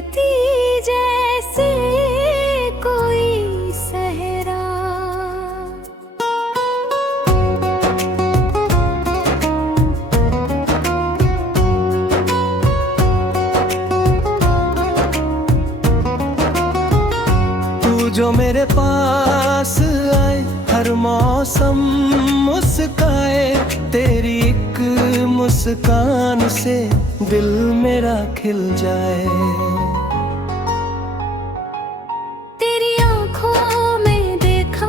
उड़ती जैसे कोई सहरा। तू जो मेरे पास आए, हर मौसम मुस्काए, तेरी एक मुस्कान से दिल मेरा खिल जाए। तेरी आँखों में देखा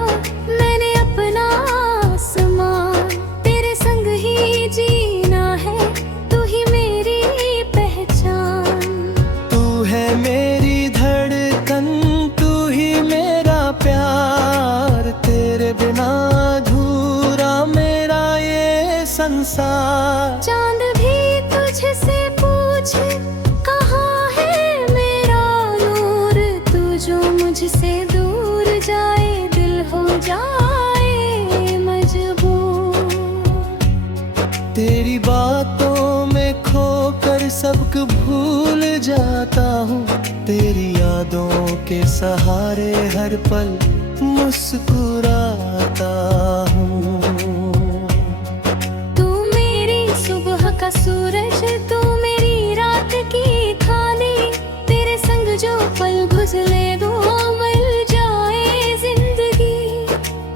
मैंने अपना आसमान, तेरे संग ही जीना है, तू ही मेरी पहचान। तू है मेरी धड़कन, तू ही मेरा प्यार, तेरे बिना अधूरा मेरा ये संसार। चांद भी तुझसे पूछे कहाँ है मेरा नूर, तू जो मुझसे दूर जाए दिल हो जाए मजबूर। तेरी बातों में खोकर सबक भूल जाता हूँ, तेरी यादों के सहारे हर पल मुस्कुराता हूँ। तू मेरी सुबह का सूरज, तू मेरी रात की खानी, तेरे संग जो पल गुजरे दो मिल जाए जिंदगी।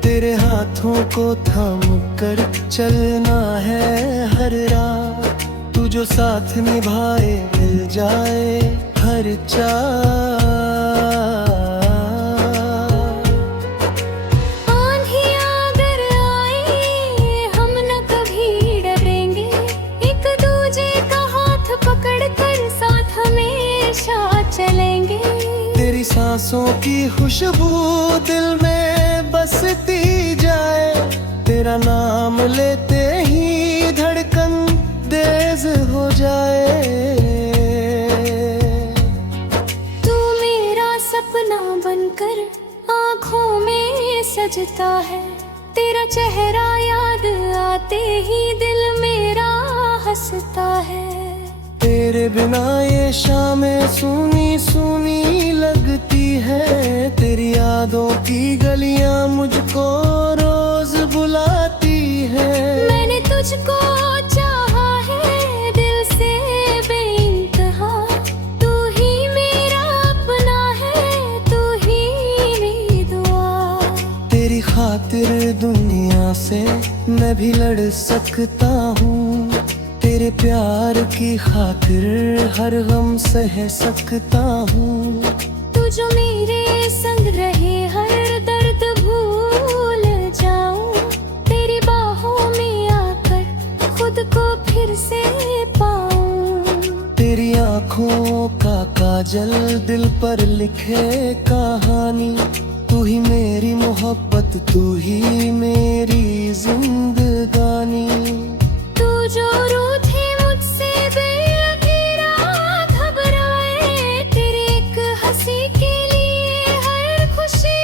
तेरे हाथों को थाम कर चलना है हर रात, तू जो साथ निभाए मिल जाए हर चाह। आंधियाँ अगर आए हम न कभी डरेंगे, एक दूजे का हाथ पकड़ कर साथ हमेशा चलेंगे। तेरी सांसों की खुशबू दिल में बसती जाए, तेरा नाम लेते ही धड़कन तेज हो जाए। तू मेरा सपना बनकर आँखों में सजता है, तेरा चेहरा याद आते ही दिल मेरा हंसता है। तेरे बिना ये शामें सूनी सूनी लगती है, तेरी यादों की गलियां मुझको रोज बुलाती है। मैंने तुझको चाहा है दिल से बेइंतहा, तू ही मेरा अपना है, तू ही मेरी दुआ। तेरी खातिर दुनिया से मैं भी लड़ सकता हूँ, तेरे प्यार की खातिर हर गम सह सकता हूँ। तू जो मेरे संग रहे हर दर्द भूल जाऊं, तेरी बाहों में आकर खुद को फिर से पाऊं। तेरी आँखों का काजल दिल पर लिखे कहानी, तू ही मेरी मोहब्बत, तू ही मेरी जिंदगानी। तू जो रूठे मुझसे बेअकीरा घबराए, तेरी एक हंसी के लिए हर खुशी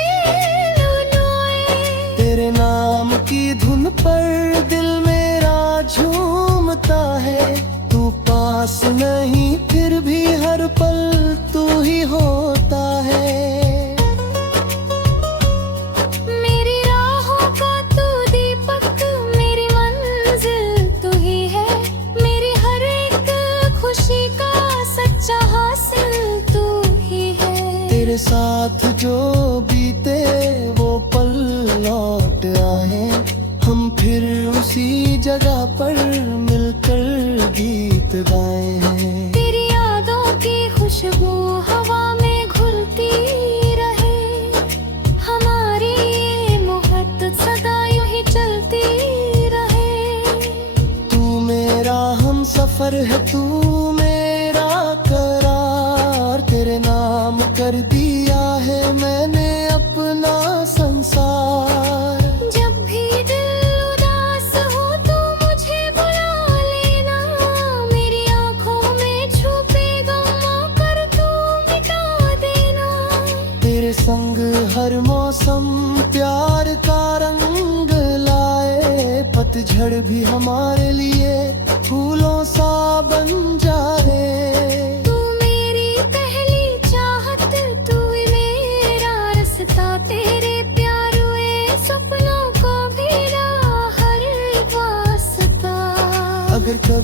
लुटाए। तेरे नाम की धुन पर दिल मेरा झूमता है, तू पास नहीं फिर भी हर पल तू ही होता है। मेरी राहों का तू दीपक, मेरी मंजिल तू ही है, मेरी हर एक खुशी का सच्चा हासिल तू ही है। तेरे साथ जो बीते वो पल लौट आए, हम फिर उसी जगह पर मिलकर गीत गाए हैं। तेरी यादों की खुशबू हवा में घुलती रहे, हमारी ये मोहब्बत सदा यूं ही चलती रहे। तू मेरा हम सफर है, तू मेरा करार, तेरे नाम कर दिया है मैंने अपना संसार। जब भी दिल उदास हो तो मुझे बुला लेना, मेरी आँखों में छुपे गम आकर तू मिटा देना। तेरे संग हर मौसम प्यार का रंग लाए, पतझड़ भी हमारे लिए फूलों सा बन जाए। तू मेरी पहली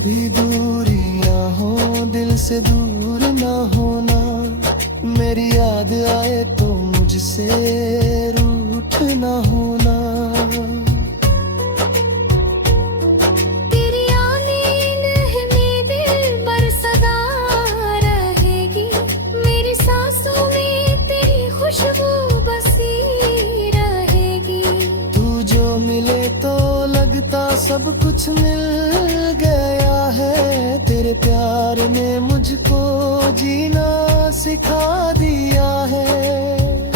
कभी दूरी ना हो, दिल से दूर ना होना। मेरी याद आए तो मुझसे रूठ ना होना। तेरी यादें में दिल पर सदा रहेगी, मेरी सांसों में तेरी खुशबू बसी रहेगी। तू जो मिले तो लगता सब कुछ मिल गया है। तेरे प्यार ने मुझको जीना सिखा दिया है।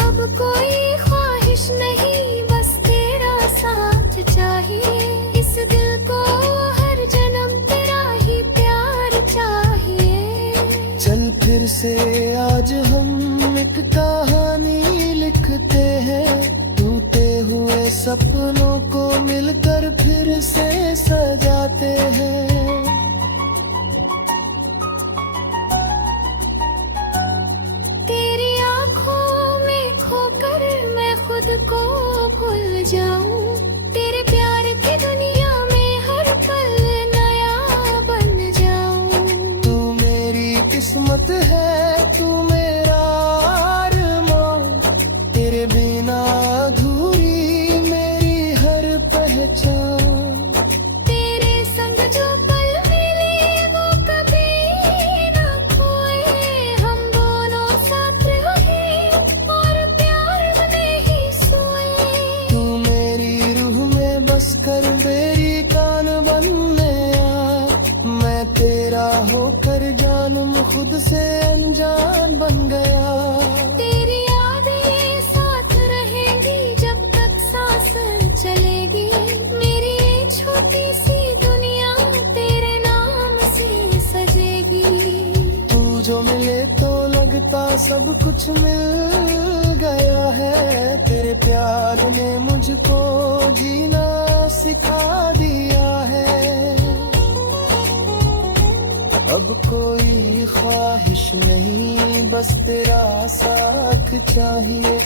अब कोई ख्वाहिश नहीं, बस तेरा साथ चाहिए। इस दिल को हर जन्म तेरा ही प्यार चाहिए। चल फिर से आज हम एक कहानी लिखते हैं, टूटे हुए सपनों को मिलकर फिर से सजाते हैं। तेरी आँखों में खोकर मैं खुद को भूल जाऊं। तेरे प्यार की दुनिया में हर पल नया बन जाऊं। तू मेरी किस्मत है, तू मेरा अरमान। तेरे बिना अधूरी मेरी हर पहचान। तेरे संग जो पल मिले वो कभी ना खोए। हम दोनों साथ रहे और प्यार में ही सोए। तू मेरी रूह में बस कर मेरी जान बनने आ। मैं तेरा होकर जानम खुद से अनजान बन गया। तेरी यादें साथ रहेंगी जब तक सांस चलेगी। मेरी ये छोटी सी दुनिया तेरे नाम से सजेगी। तू जो मिले तो लगता सब कुछ मिल गया है। तेरे प्यार ने मुझको जीना सिखा दिया है। अब कोई ख्वाहिश नहीं, बस तेरा साथ चाहिए।